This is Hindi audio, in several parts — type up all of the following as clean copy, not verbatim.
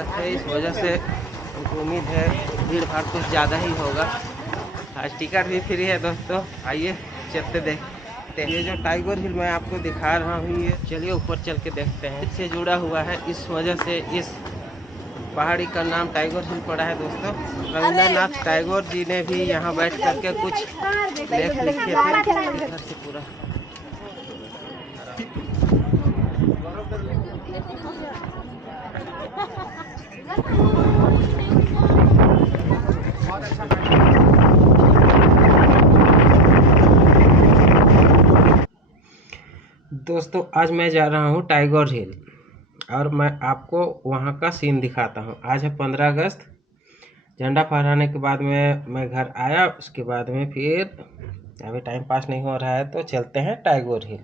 अगस्त है, इस वजह से हमको उम्मीद है भीड़ भाड़ कुछ ज़्यादा ही होगा। आज टिकट भी फ्री है दोस्तों, आइए चलते देखते हैं। ये जो टाइगर हिल मैं आपको दिखा रहा हूँ, ये चलिए ऊपर चल के देखते हैं। इससे जुड़ा हुआ है, इस वजह से इस पहाड़ी का नाम टाइगर हिल पड़ा है दोस्तों। रविंद्रनाथ टैगोर जी ने भी यहाँ बैठ करके कुछ लेख लिखे थे। इधर से पूरा दोस्तों, आज मैं जा रहा हूँ टाइगर हिल और मैं आपको वहाँ का सीन दिखाता हूँ। आज है 15 अगस्त। झंडा फहराने के बाद में मैं घर आया, उसके बाद में फिर अभी टाइम पास नहीं हो रहा है तो चलते हैं टाइगर हिल।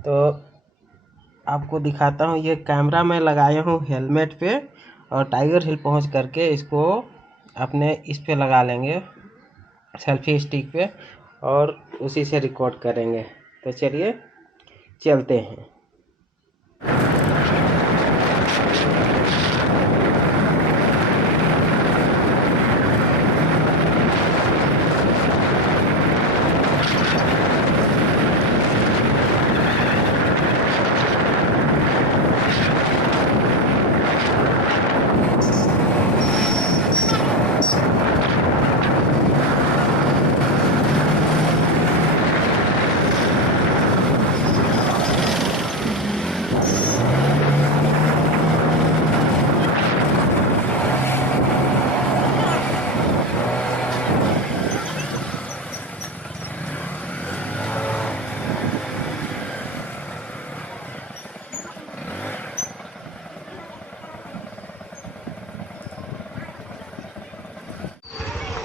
तो आपको दिखाता हूँ, ये कैमरा मैं लगाया हूँ हेलमेट पे और टाइगर हिल पहुँच करके इसको अपने इस पे लगा लेंगे, सेल्फी स्टिक पे, और उसी से रिकॉर्ड करेंगे। तो चलिए चलते हैं।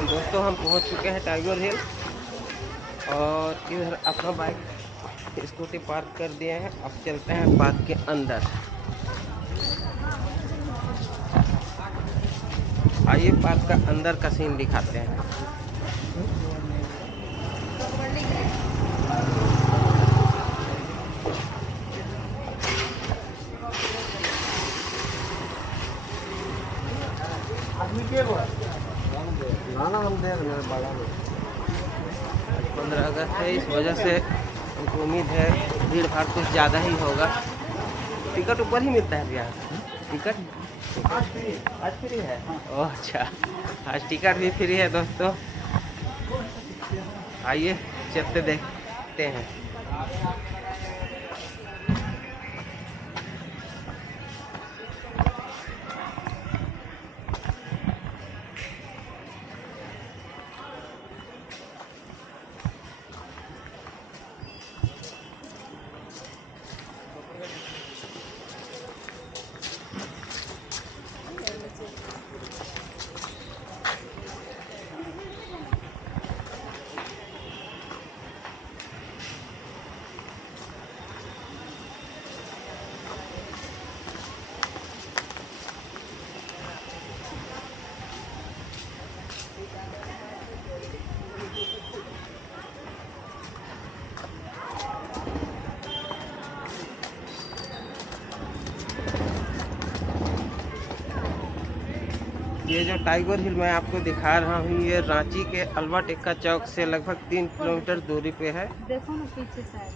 दोस्तों, हम पहुंच चुके हैं टाइगर हिल और इधर अपना बाइक स्कूटी पार्क कर दिए हैं। अब चलते हैं पार्क के अंदर। आइए पार्क का अंदर का सीन दिखाते हैं। हम देख रहे हैं, 15 अगस्त है, इस वजह से हमको उम्मीद है भीड़ भाड़ कुछ ज़्यादा ही होगा। टिकट ऊपर ही मिलता है भैया? टिकट आज फ्री है? ओह अच्छा, आज टिकट भी फ्री है दोस्तों। आइए चलते देखते हैं। ये जो टाइगर हिल मैं आपको दिखा रहा हूँ, ये रांची के अल्बर्ट एक्का चौक से लगभग 3 किलोमीटर दूरी पे है। देखो ना पीछे साइड।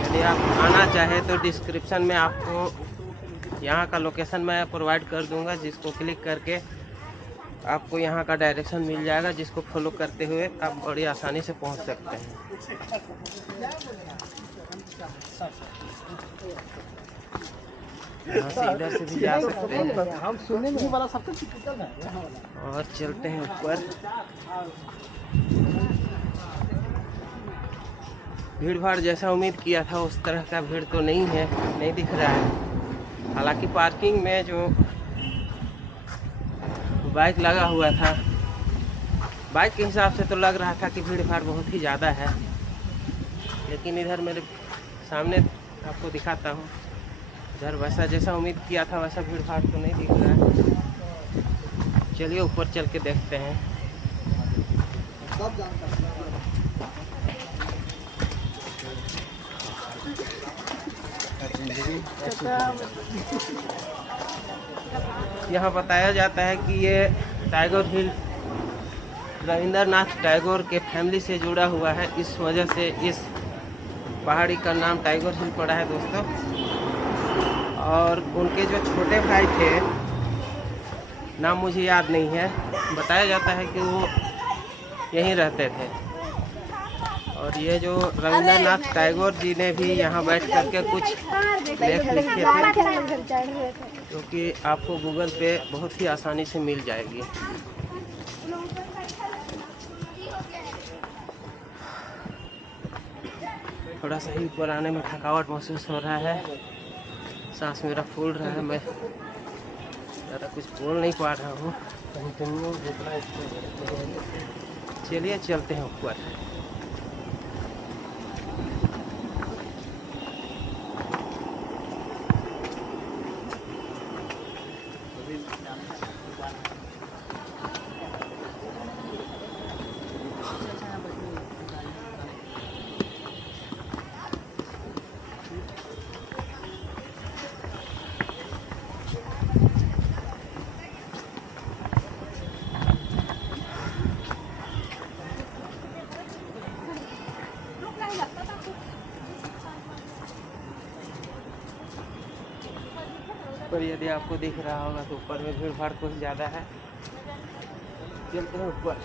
यदि आप आना चाहे तो डिस्क्रिप्शन में आपको यहाँ का लोकेशन मैं प्रोवाइड कर दूंगा, जिसको क्लिक करके आपको यहाँ का डायरेक्शन मिल जाएगा, जिसको फॉलो करते हुए आप बड़ी आसानी से पहुँच सकते हैं। यहाँ से इधर से भी जा सकते हैं। हम सुनने में वाला सबसे और चलते हैं ऊपर। भीड़ भाड़ जैसा उम्मीद किया था उस तरह का भीड़ तो नहीं है, नहीं दिख रहा है। हालांकि पार्किंग में जो बाइक लगा हुआ था, बाइक के हिसाब से तो लग रहा था कि भीड़ भाड़ बहुत ही ज़्यादा है, लेकिन इधर मेरे सामने आपको दिखाता हूँ, इधर वैसा जैसा उम्मीद किया था वैसा भीड़ भाड़ तो नहीं दिख रहा है। चलिए ऊपर चल के देखते हैं। यहाँ बताया जाता है कि ये टाइगर हिल रविंद्रनाथ टैगोर के फैमिली से जुड़ा हुआ है, इस वजह से इस पहाड़ी का नाम टाइगर हिल पड़ा है दोस्तों। और उनके जो छोटे भाई थे, नाम मुझे याद नहीं है, बताया जाता है कि वो यहीं रहते थे। और ये जो रविंद्रनाथ टैगोर जी ने भी यहाँ बैठ करके कुछ लेख लिखे थे, जो कि आपको गूगल पे बहुत ही आसानी से मिल जाएगी। थोड़ा सा ही ऊपर आने में थकावट महसूस हो रहा है, सांस मेरा फूल रहा है, मैं ज़्यादा कुछ बोल नहीं पा रहा हूँ। चलिए चलते हैं ऊपर। पर यदि आपको दिख रहा होगा तो ऊपर में भीड़ भाड़ कुछ ज़्यादा है। चलते हैं ऊपर।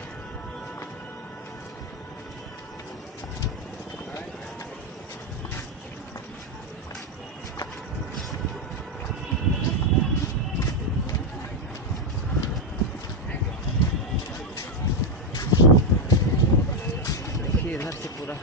देखिए इधर से पूरा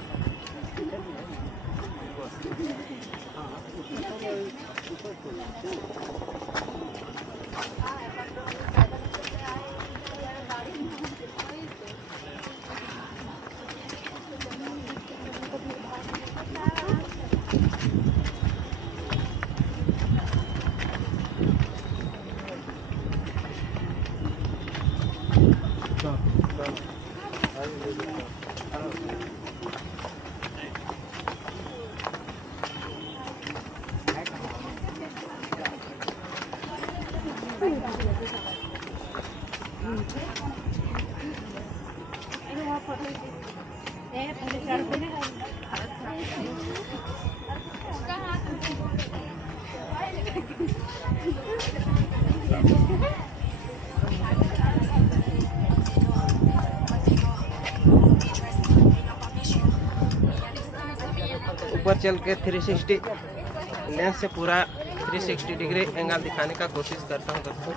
ऊपर चल के 360 लेंस से पूरा 360 डिग्री एंगल दिखाने का कोशिश करता हूँ दोस्तों।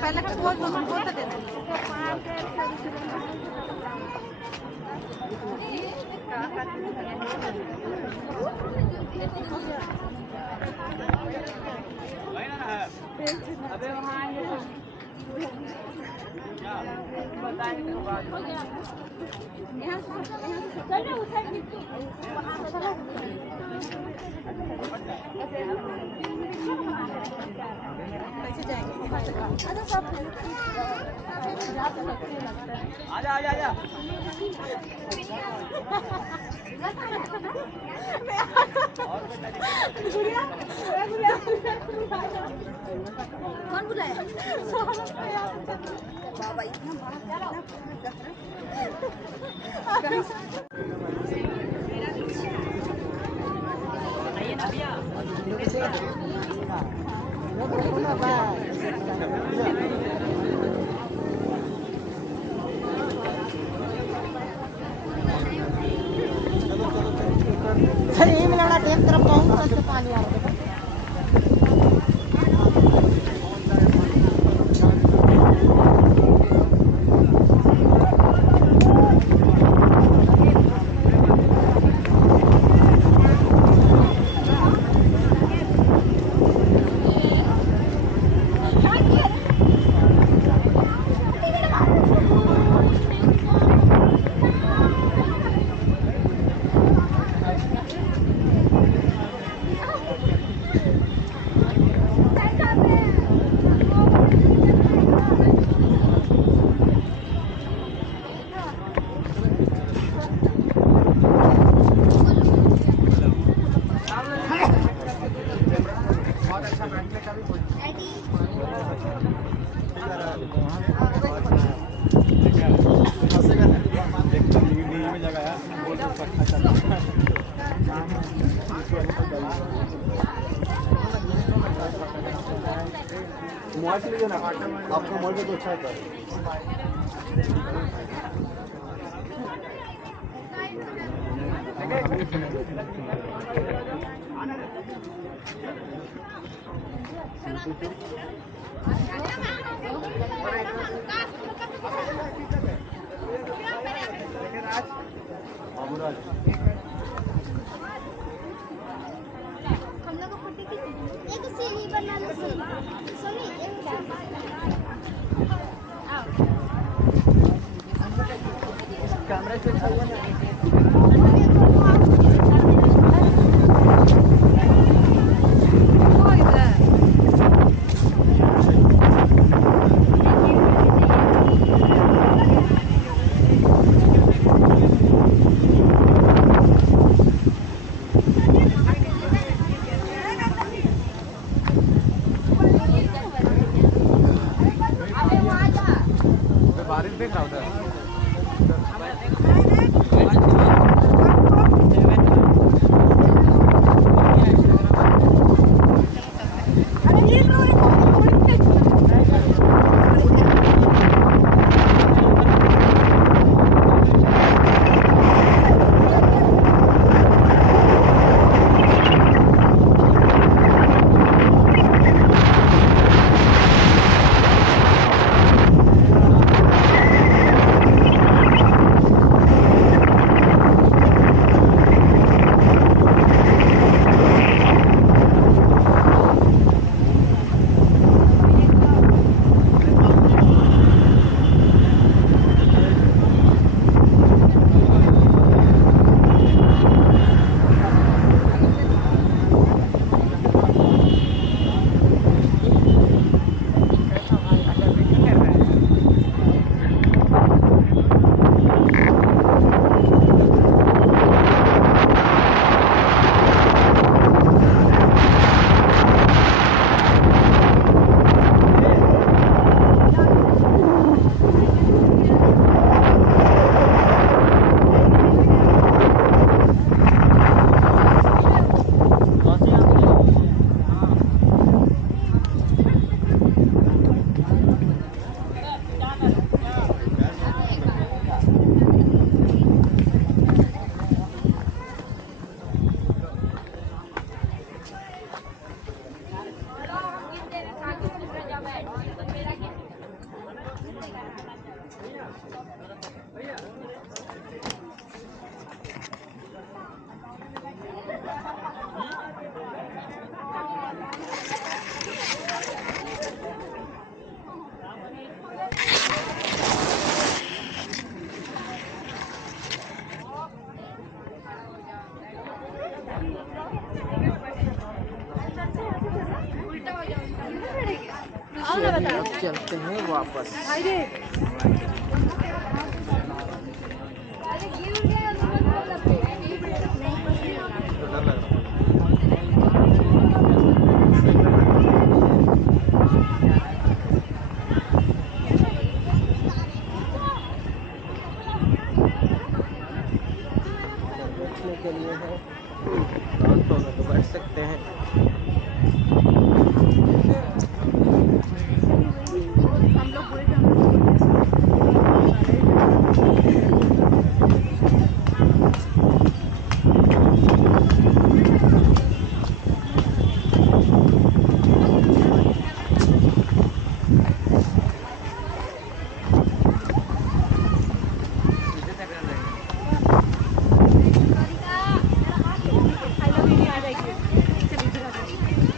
पहले का बोल दो बोल दे अबे वहां कैसे जाएंगे? आजा आजा आजा कौन बुलाया? बाबा इतना से पानी आ रहा है। मोबाइल से लीजिए ना, आपका मोबाइल पे तो अच्छा आता है। हम लोग को फोटो खींच एक सीढ़ी बना लो सोनी एक कैमरा चेक चाहिए ना। बारिश देख रहा उधर। चलते हैं वापस। बैठने के लिए है, तो बैठ सकते हैं। हम लोग पूरे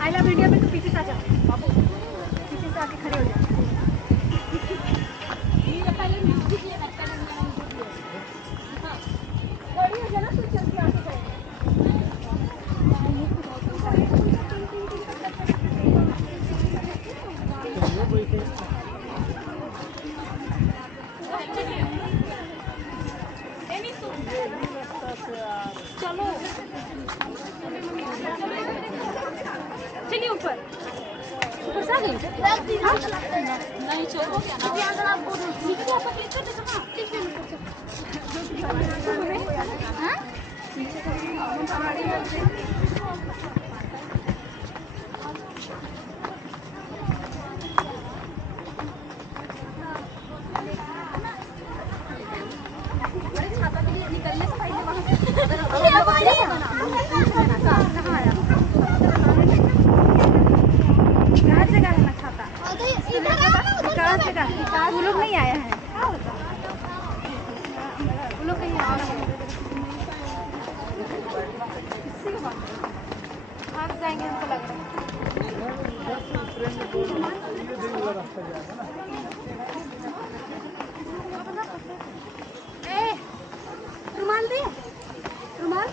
आइला वीडियो में तो पीछे से आ जा बाबू, पीछे से आके खड़े हो जा। ये पहले म्यूजिक ये बैठ कर गाड़ी हो जाना तो चल के आके जाएगा। चलो चलिए ऊपर ऊपर से आ गई नहीं चलो अगर आपको नीचे तो आपका क्लिक कर देता हाँ छाता के लिए निकलने से पहले वहाँ से वो लोग नहीं आए हैं, वो लोग कहीं आए हैं। आप जाएंगे हमको लग रहा है। रुमाल दे रुमाल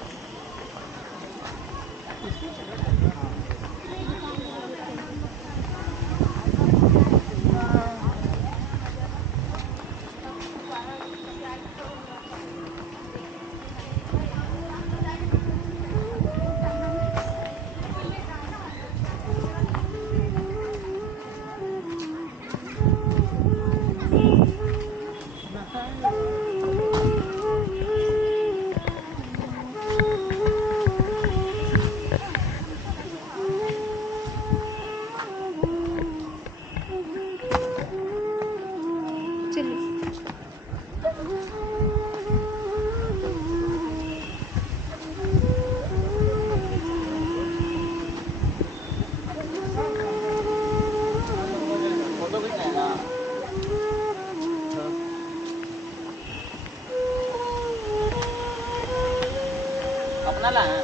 अपना ला है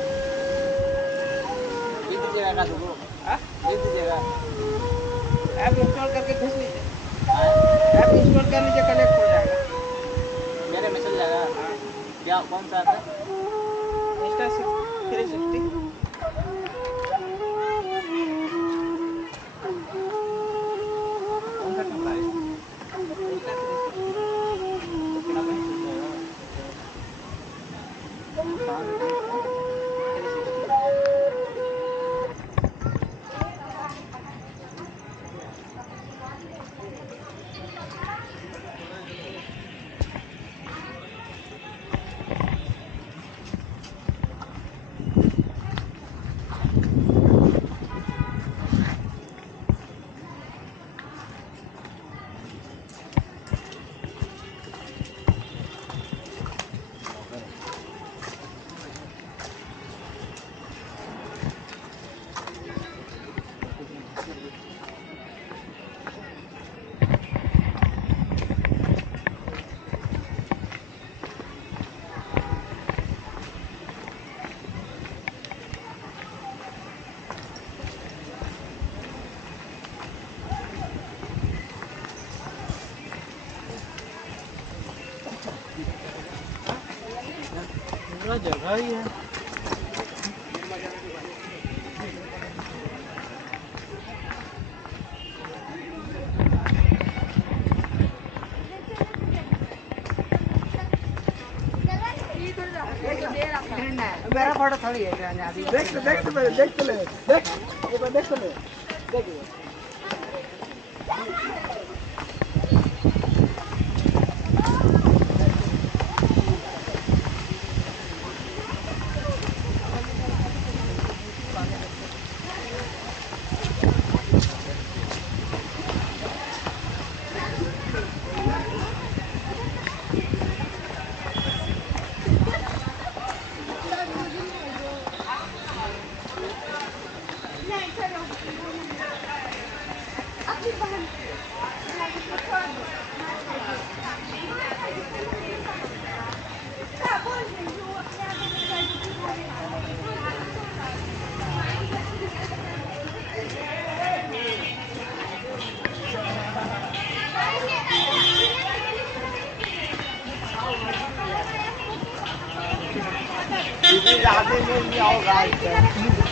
दे दीजिएगा का दो दे दीजिएगा ऐप इंस्टॉल करके घुस लीजिए, ऐप इंस्टॉल कर लीजिए, कनेक्ट हो जाएगा। मेरे में चल जाएगा क्या कौन सा है इंस्टा 360 कौन सा चल रहा है? इंस्टा 360 पूरा जगह ही है। मेरा फोटो थोड़ी है देख ले देख ले देख ले देख एक बार देख ले देख में आओ गाइस